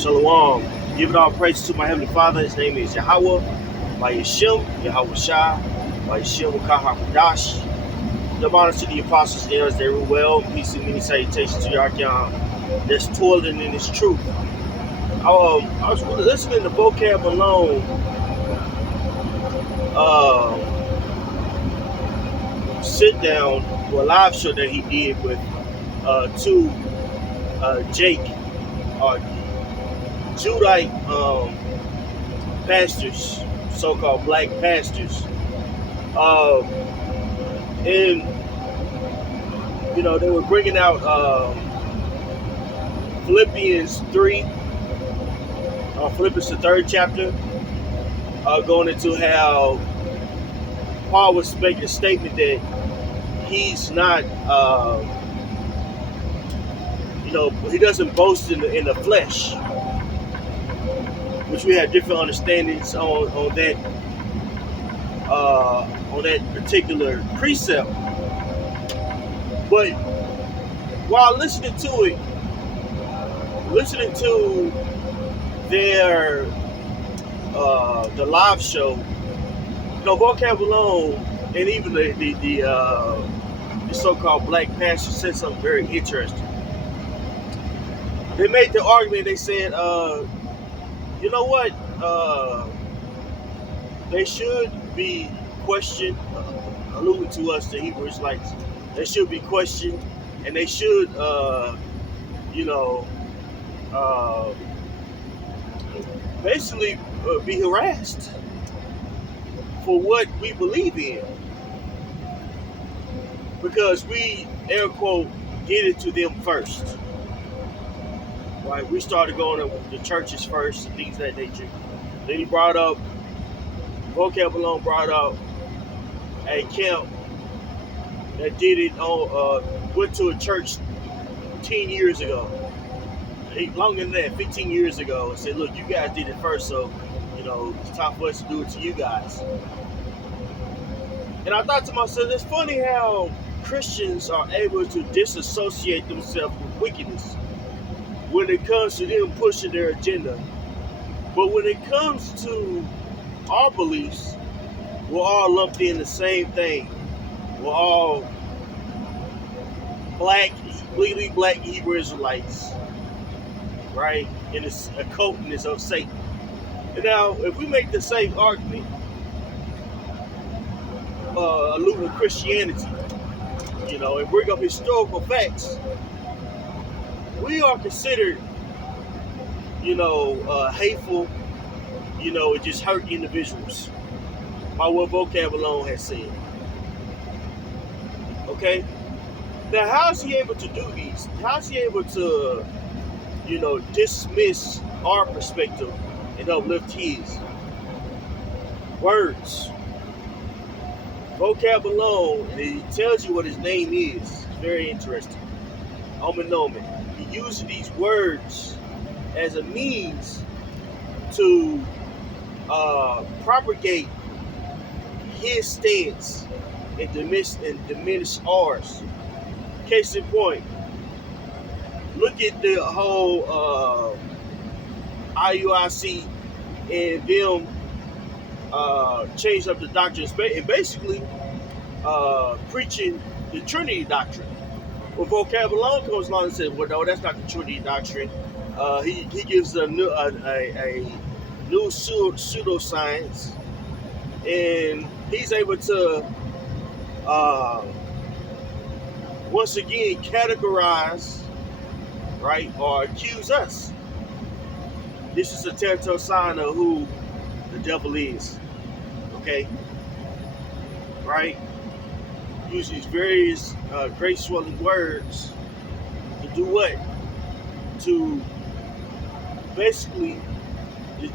Shalom. Give it all praise to my Heavenly Father. His name is Yahweh, by Yeshim, Yahweh Shai, by Yeshim, Kahakadash. The honors to the apostles there as they rule well. Peace and many salutations to Yakian that's toiling in his truth. I was listening to Vocab alone. Sit down for a live show that he did with two Jake Judite pastors, so-called black pastors, and they were bringing out Philippians 3, Philippians the 3rd chapter, going into how Paul was making a statement that he's not, he doesn't boast in the flesh, which we have different understandings on that particular precept. But while listening to their the live show, Vocab alone, and even the so-called black pastor said something very interesting. They made the argument. They said, you know what? They should be questioned, alluding to us, the Hebrew Israelites. They should be questioned, and they should, basically be harassed for what we believe in, because we, air quote, did it to them first. Right? We started going to the churches first and things of that nature. Then he brought up, Vocab alone brought up a camp that did it on, went to a church 10 years ago. Longer than that, 15 years ago, and said, look, you guys did it first, so, it's time for us to do it to you guys. And I thought to myself, it's funny how Christians are able to disassociate themselves with wickedness when it comes to them pushing their agenda. But when it comes to our beliefs, we're all lumped in the same thing. We're all completely black Hebrew Israelites, right? And it's a cultness of Satan. And now, if we make the same argument, alluding to Christianity, and bring up historical facts, we are considered, hateful, and just hurt individuals by what Vocab alone has said. Okay? Now, how is he able to do these? How is he able to, dismiss our perspective and uplift his? Words. Vocab alone, and he tells you what his name is. It's very interesting. Omen. He uses these words as a means to propagate his stance and diminish ours. Case in point, look at the whole IUIC and them changed up the doctrine and basically preaching the Trinity doctrine. Well, Vocab alone comes along and says, well, no, that's not the Trinity doctrine. He gives a new pseudoscience, and he's able to once again categorize, right, or accuse us. This is a telltale sign of who the devil is. Okay? Right? Use these various grace-swelling words to do what? To basically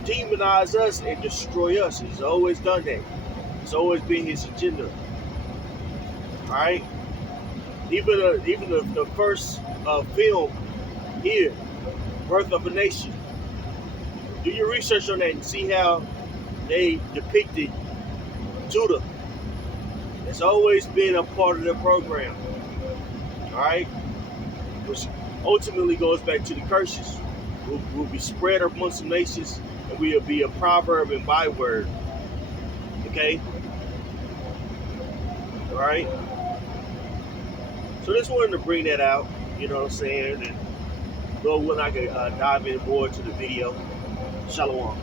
demonize us and destroy us. He's always done that. It's always been his agenda. Alright? Even the first film here, Birth of a Nation. Do your research on that and see how they depicted Judah. It's always been a part of their program. Alright? Which ultimately goes back to the curses. We'll be spread amongst the nations, and we'll be a proverb and byword. Okay? All right? So just wanted to bring that out, you know what I'm saying? And Lord willing, I can dive in more into the video. Shalom.